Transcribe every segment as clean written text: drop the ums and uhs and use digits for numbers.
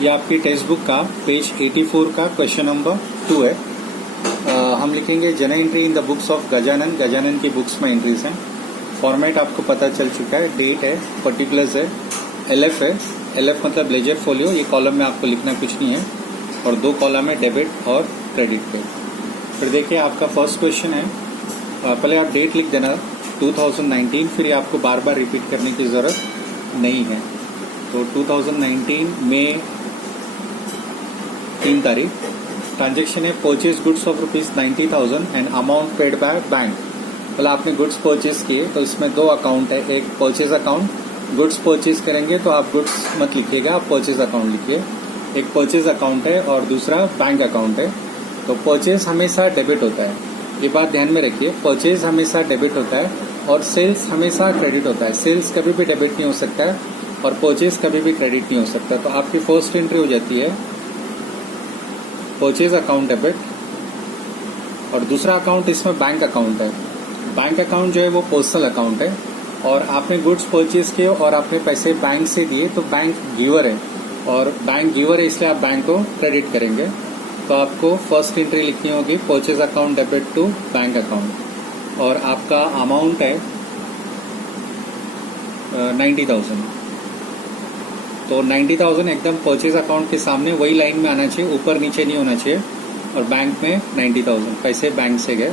ये आपकी text book का पेज 84 का क्वेश्चन नंबर 2 है। हम लिखेंगे journal entry in the books of Gajanan. Gajanan की बुक्स में एंट्रीज हैं। फॉर्मेट आपको पता चल चुका है, डेट है, पर्टिकुलर्स है, एलएफ है। एलएफ मतलब लेजर फोलियो, ये कॉलम में आपको लिखना कुछ नहीं है, और 2 कॉलम है डेबिट और क्रेडिट पे। फिर देखिए आपका फर्स्ट क्वेश्चन है, पहले आप डेट लिख देना 2019, फिर ये आपको बार बार रिपीट करने की जरूरत नहीं है। तो 2019 में 3 तारीख। ट्रांजेक्शन है purchase goods of ₹90,000 and amount paid by bank. मतलब आपने गुड्स परचेज किए तो इसमें 2 अकाउंट है, एक परचेज अकाउंट, गुड्स परचेज करेंगे तो आप गुड्स मत लिखिएगा, आप परचेज अकाउंट लिखिए। एक परचेज अकाउंट है और दूसरा बैंक अकाउंट है। तो परचेज हमेशा डेबिट होता है, ये बात ध्यान में रखिए। परचेज हमेशा डेबिट होता है और सेल्स हमेशा क्रेडिट होता है। सेल्स कभी भी डेबिट नहीं हो सकता है और परचेज कभी भी क्रेडिट नहीं हो सकता। तो आपकी फर्स्ट एंट्री हो जाती है परचेज अकाउंट डेबिट, और दूसरा अकाउंट इसमें बैंक अकाउंट है। बैंक अकाउंट जो है वो पर्सनल अकाउंट है, और आपने गुड्स परचेज किए और आपने पैसे बैंक से दिए तो बैंक गिवर है, और बैंक गिवर है इसलिए आप बैंक को क्रेडिट करेंगे। तो आपको फर्स्ट एंट्री लिखनी होगी purchase account debit to bank account, और आपका अमाउंट है 90,000। तो 90,000 एकदम परचेज अकाउंट के सामने वही लाइन में आना चाहिए, ऊपर नीचे नहीं होना चाहिए। और बैंक में 90,000 पैसे बैंक से गए।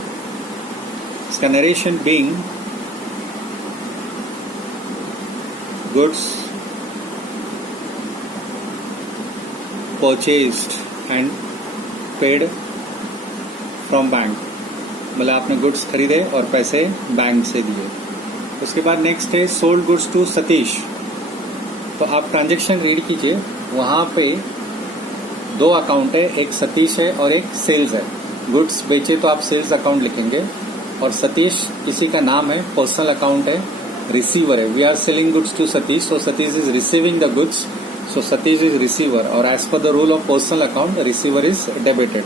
इसका narration being goods purchased and paid from bank, मतलब आपने गुड्स खरीदे और पैसे बैंक से दिए। उसके बाद नेक्स्ट है सोल्ड गुड्स टू सतीश। तो आप ट्रांजेक्शन रीड कीजिए, वहां पे 2 अकाउंट है, एक सतीश है और एक सेल्स है। गुड्स बेचे तो आप सेल्स अकाउंट लिखेंगे, और सतीश किसी का नाम है, पर्सनल अकाउंट है, रिसीवर है। We are selling goods to Satish, so Satish is receiving the goods, so Satish is receiver, और as per the rule of personal account receiver is debited.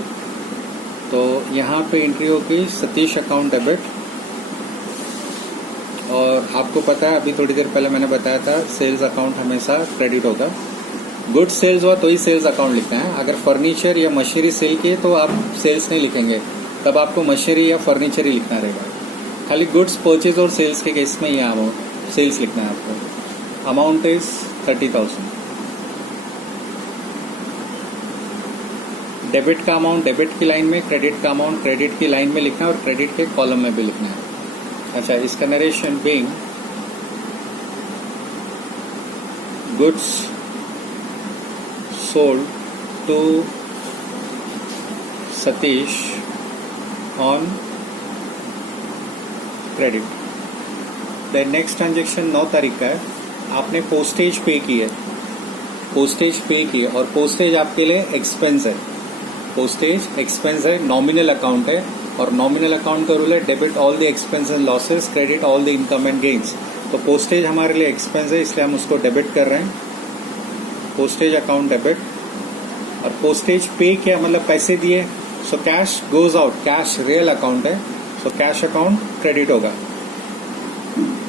तो यहाँ पे एंट्री होगी सतीश अकाउंट डेबिट। और आपको पता है अभी थोड़ी देर पहले मैंने बताया था सेल्स अकाउंट हमेशा क्रेडिट होगा। गुड्स सेल्स हुआ तो ही सेल्स अकाउंट लिखना है। अगर फर्नीचर या मशीनरी सेल किए तो आप सेल्स नहीं लिखेंगे, तब आपको मशीनरी या फर्नीचर ही लिखना रहेगा। खाली गुड्स परचेज और सेल्स के केस में ये अमाउंट सेल्स लिखना है आपको। Amount is 30,000। डेबिट का अमाउंट डेबिट की लाइन में, क्रेडिट का अमाउंट क्रेडिट की लाइन में लिखना है, और क्रेडिट के कॉलम में भी लिखना है। अच्छा, इसका narration being goods sold to Satish on credit. Then next transaction 9 तारीख का है। आपने पोस्टेज पे की है, पोस्टेज पे की है, और पोस्टेज आपके लिए एक्सपेंस है। पोस्टेज एक्सपेंस है, नॉमिनल अकाउंट है, और नॉमिनल अकाउंट का रूल है debit all the expense and losses, credit all the income and gains. तो पोस्टेज हमारे लिए एक्सपेंस है, इसलिए हम उसको डेबिट कर रहे हैं, पोस्टेज अकाउंट डेबिट। और पोस्टेज पे किया मतलब पैसे दिए, सो cash goes out, cash real account है, सो कैश अकाउंट क्रेडिट होगा।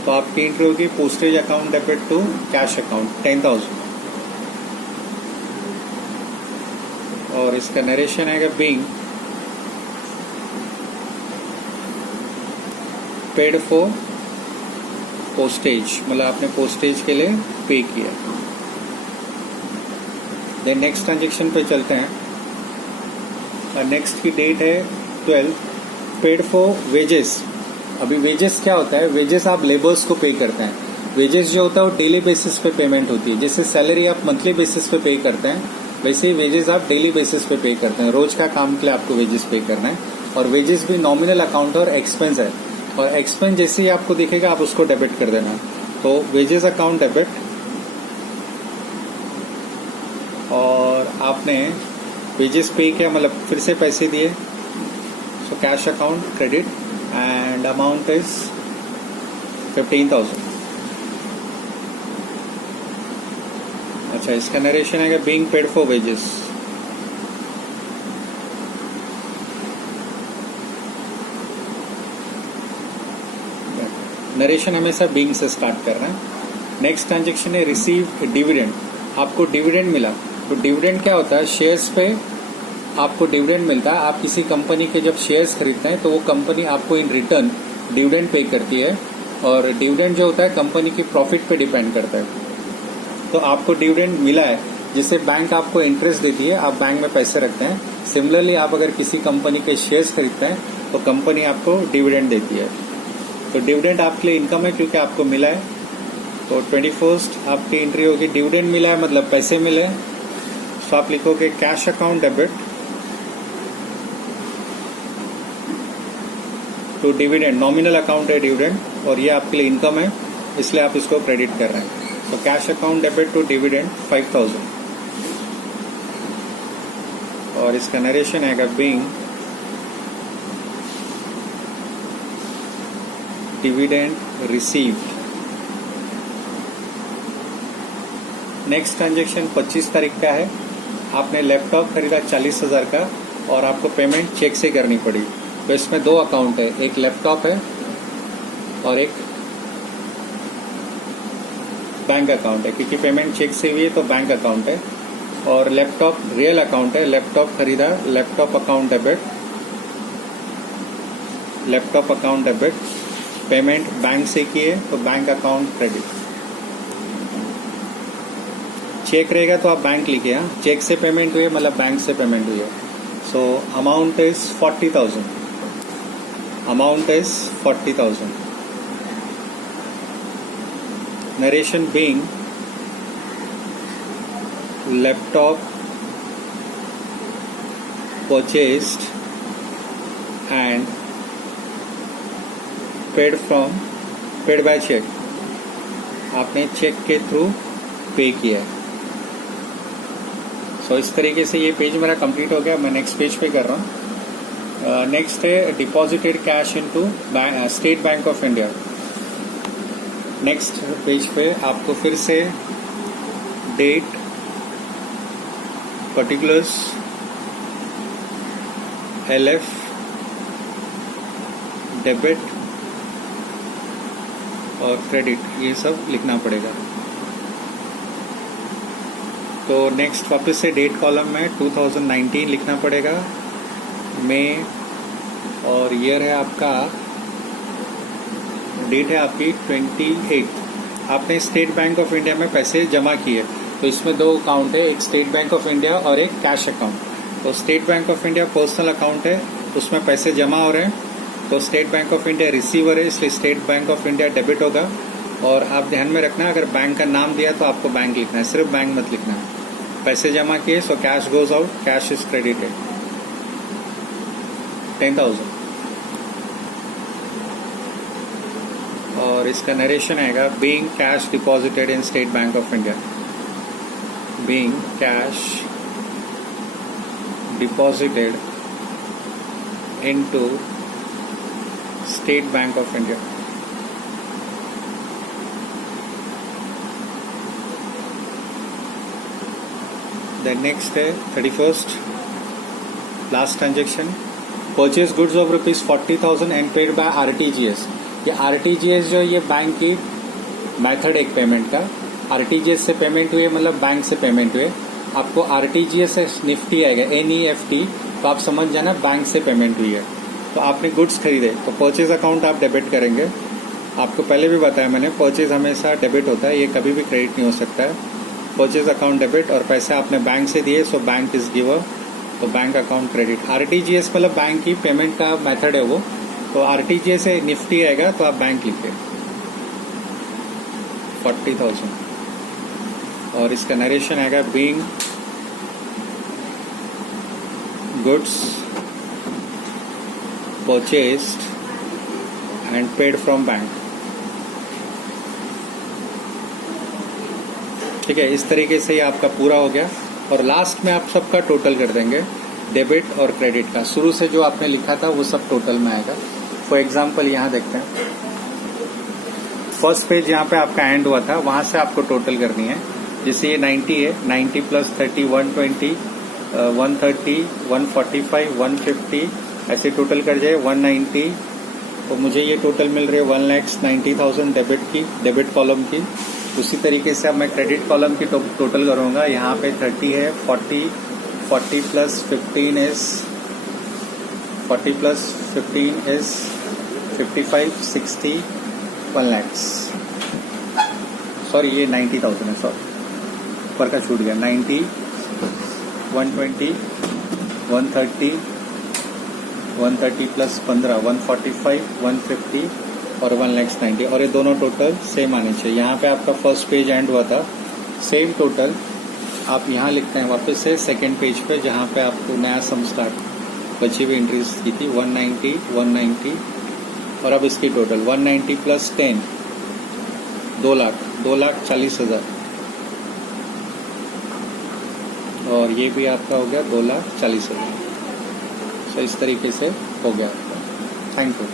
तो आपकी एंट्री होगी postage account debit to cash account 10,000। और इसका नरेशन है बीइंग पेड फॉर पोस्टेज, मतलब आपने पोस्टेज के लिए पे किया। देन नेक्स्ट ट्रांजेक्शन पे चलते हैं, और नेक्स्ट की डेट है 12। Paid for wages. अभी वेजेस क्या होता है? वेजेस आप लेबर्स को पे करते हैं। वेजेस जो होता है वो डेली बेसिस पे पेमेंट होती है। जैसे सैलरी आप मंथली बेसिस पे पे करते हैं, वैसे ही वेजेस आप डेली बेसिस पे पे करते हैं। रोज का काम के लिए आपको वेजेस पे करना है, और वेजेस भी नॉमिनल अकाउंट और एक्सपेंस है, और एक्सपेंस जैसे ही आपको दिखेगा आप उसको डेबिट कर देना। तो वेजेस अकाउंट डेबिट, और आपने वेजेस पे किया मतलब फिर से पैसे दिए, so cash account credit and amount is 15,000। अच्छा, इसका नरेशन है being paid for wages. Narration हमेशा बीइंग से स्टार्ट कर रहे हैं। नेक्स्ट ट्रांजेक्शन है रिसीव डिविडेंड। आपको डिविडेंड मिला, तो डिविडेंड क्या होता है, शेयर्स पे आपको डिविडेंड मिलता है। आप किसी कंपनी के जब शेयर्स खरीदते हैं तो वो कंपनी आपको इन रिटर्न डिविडेंड पे करती है, और डिविडेंड जो होता है कंपनी की प्रॉफिट पे डिपेंड करता है। तो आपको डिविडेंड मिला है जिससे बैंक आपको इंटरेस्ट देती है, आप बैंक में पैसे रखते हैं। सिमिलरली आप अगर किसी कंपनी के शेयर्स खरीदते हैं तो कंपनी आपको डिविडेंड देती है। तो डिविडेंड आपके लिए इनकम है क्योंकि आपको मिला है। तो 21 आपकी एंट्री होगी, डिविडेंड मिला है मतलब पैसे मिले, तो आप लिखोगे cash account debit to dividend. Nominal account है डिविडेंड और ये आपके लिए इनकम है, इसलिए आप इसको क्रेडिट कर रहे हैं। तो cash account debit to dividend 5000, और इसका नरेशन आएगा being dividend received. Next transaction 25 तारीख का है। आपने लैपटॉप खरीदा 40,000 का और आपको पेमेंट चेक से करनी पड़ी। तो इसमें दो अकाउंट है, एक लैपटॉप है और एक बैंक अकाउंट है। क्योंकि पेमेंट चेक से हुई है तो बैंक अकाउंट है, और लैपटॉप रियल अकाउंट है। लैपटॉप खरीदा, laptop account debit, laptop account debit. Payment bank से किए तो बैंक अकाउंट क्रेडिट। चेक रहेगा तो आप बैंक लिखिए, हाँ। चेक से पेमेंट हुई है मतलब बैंक से पेमेंट हुई है। So amount is 40,000, amount is 40,000। Narration being laptop purchased and paid by cheque. आपने चेक के थ्रू पे किया है। सो इस तरीके से ये पेज मेरा कंप्लीट हो गया। मैं नेक्स्ट पेज पे कर रहा हूँ। नेक्स्ट है deposited cash into State Bank of India. Next page पे आपको फिर से डेट, पर्टिकुलर्स, LF, डेबिट और क्रेडिट, ये सब लिखना पड़ेगा। तो नेक्स्ट वापस से डेट कॉलम में 2019 लिखना पड़ेगा, मई, और ईयर है आपका, डेट है आपकी 28। आपने स्टेट बैंक ऑफ इंडिया में पैसे जमा किए, तो इसमें दो अकाउंट है, एक स्टेट बैंक ऑफ इंडिया और एक कैश अकाउंट। तो state Bank of India personal account है, उसमें पैसे जमा हो रहे हैं। तो state Bank of India receiver है, इसलिए state Bank of India debit होगा। और आप ध्यान में रखना, अगर बैंक का नाम दिया तो आपको बैंक लिखना है, सिर्फ बैंक मत लिखना है। पैसे जमा किए, so cash goes out, cash is credited 10,000। और इसका नरेशन आएगा being cash deposited in State Bank of India, being cash deposited into State Bank of India. Then next है 31, last transaction, purchase goods of ₹40,000 and paid by RTGS। ये RTGS जो ये bank की method एक payment का, RTGS से payment हुई है मतलब बैंक से पेमेंट हुए। आपको RTGS से निफ्टी आएगा, NEFT, तो आप समझ जाना बैंक से पेमेंट हुई है। तो आपने गुड्स खरीदे तो परचेज अकाउंट आप डेबिट करेंगे। आपको पहले भी बताया मैंने, परचेज हमेशा डेबिट होता है, ये कभी भी क्रेडिट नहीं हो सकता है। परचेज अकाउंट डेबिट, और पैसे आपने बैंक से दिए, सो बैंक इज गिवर, तो बैंक अकाउंट क्रेडिट। RTGS मतलब बैंक की पेमेंट का मेथड है वो, तो RTGS से निफ्टी आएगा तो आप बैंक लिखिए 40,000। और इसका नरेशन आएगा being goods purchased and paid from bank. ठीक है, इस तरीके से ये आपका पूरा हो गया। और लास्ट में आप सबका टोटल कर देंगे, डेबिट और क्रेडिट का। शुरू से जो आपने लिखा था वो सब टोटल में आएगा। फॉर एग्जाम्पल यहाँ देखते हैं, फर्स्ट पेज यहाँ पे आपका एंड हुआ था, वहां से आपको टोटल करनी है। जैसे ये 90 है, 90 प्लस 30 120, 130, 145, 150, ऐसे टोटल कर जाए 190। तो मुझे ये टोटल मिल रही है 1,90,000 डेबिट की, डेबिट कॉलम की। उसी तरीके से अब मैं क्रेडिट कॉलम की टोटल करूँगा। यहाँ पे 30 है, 40 प्लस 15 इज 55, 60, 1 lakhs। सॉरी, ये 90,000 है, सॉरी ऊपर का छूट गया। 90, 120, 130 प्लस 15, 145, 150 और 1,90,000 और ये दोनों टोटल सेम आने चाहिए। यहाँ पे आपका फर्स्ट पेज एंड हुआ था, सेम टोटल आप यहाँ लिखते हैं वापस से सेकेंड पेज पे, जहाँ पे आपको नया सम स्टार्ट बची हुई एंट्रीज की थी 190 और अब इसकी टोटल 190 प्लस 10 2,40,000 और ये भी आपका हो गया 2,40,000। सो इस तरीके से हो गया आपका। Thank you.